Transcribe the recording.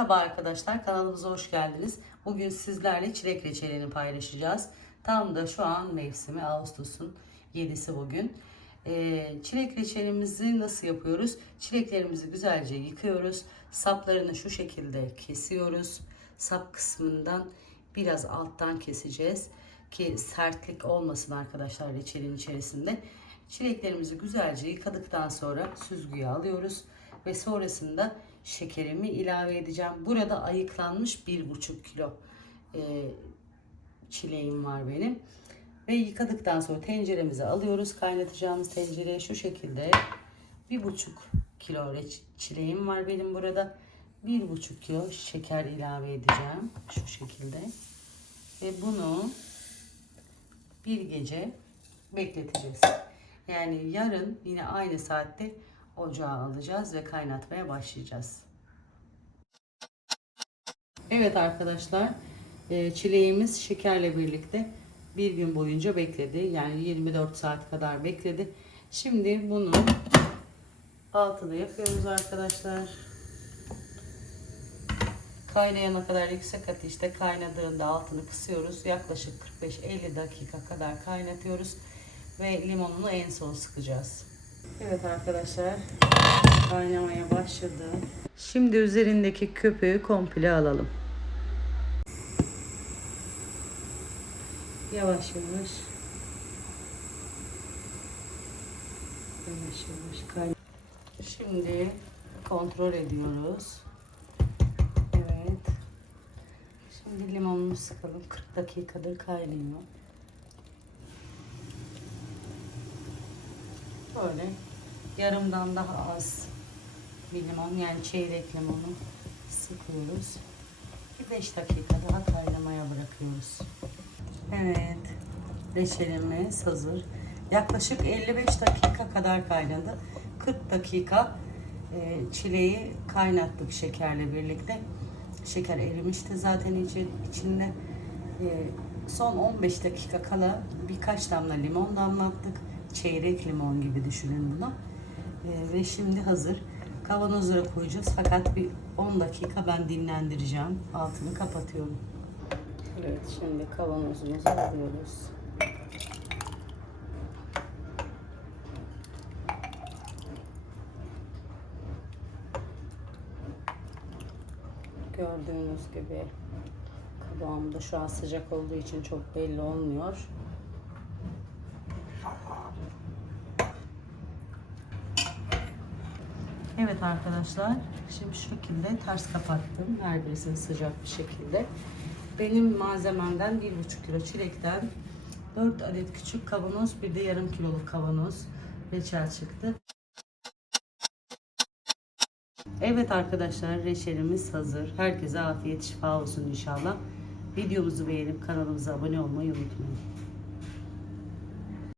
Merhaba arkadaşlar, kanalımıza hoş geldiniz. Bugün sizlerle çilek reçelini paylaşacağız. Tam da şu an mevsimi, Ağustos'un 7'si bugün. Ee, çilek reçelimizi nasıl yapıyoruz? Çileklerimizi güzelce yıkıyoruz. Saplarını şu şekilde kesiyoruz. Sap kısmından biraz alttan keseceğiz ki sertlik olmasın arkadaşlar reçelin içerisinde. Çileklerimizi güzelce yıkadıktan sonra süzgüye alıyoruz ve sonrasında şekerimi ilave edeceğim. Burada ayıklanmış 1,5 kilo e, çileğim var benim. Ve yıkadıktan sonra tenceremize alıyoruz. Kaynatacağımız tencereye şu şekilde 1,5 kilo çileğim var benim burada. 1,5 kilo şeker ilave edeceğim. Şu şekilde. Ve bunu bir gece bekleteceğiz. Yani yarın yine aynı saatte ocağa alacağız ve kaynatmaya başlayacağız. Evet arkadaşlar e, çileğimiz şekerle birlikte bir gün boyunca bekledi. Yani 24 saat kadar bekledi. Şimdi bunu altını yapıyoruz arkadaşlar. Kaynayana kadar yüksek ateşte kaynadığında altını kısıyoruz. Yaklaşık 45-50 dakika kadar kaynatıyoruz. Ve limonunu en son sıkacağız. Evet arkadaşlar kaynamaya başladı. Şimdi üzerindeki köpüğü komple alalım. Yavaş yavaş. Yavaş yavaş kay. Şimdi kontrol ediyoruz. Evet. Şimdi limonunu sıkalım. 40 dakikadır kaynıyor. Böyle yarımdan daha az bir limon yani çeyrek limonu sıkıyoruz. Bir 5 dakika daha kaynamaya bırakıyoruz. Evet. Reçelimiz hazır. Yaklaşık 55 dakika kadar kaynadı. 40 dakika e, çileği kaynattık şekerle birlikte. Şeker erimişti zaten içi- içinde. E, son 15 dakika kala birkaç damla limon damlattık. Çeyrek limon gibi düşünün bunu. E, ve şimdi hazır. Kavanozlara koyacağız fakat bir 10 dakika ben dinlendireceğim. Altını kapatıyorum. Evet şimdi kavanozumuzu alıyoruz. Gördüğünüz gibi kabağımda şu an sıcak olduğu için çok belli olmuyor. Evet arkadaşlar, şimdi şu şekilde ters kapattım. Her birisini sıcak bir şekilde. Benim malzememden 1,5 kilo çilekten 4 adet küçük kavanoz, bir de yarım kiloluk kavanoz reçel çıktı. Evet arkadaşlar, reçelimiz hazır. Herkese afiyet şifa olsun inşallah. Videomuzu beğenip kanalımıza abone olmayı unutmayın.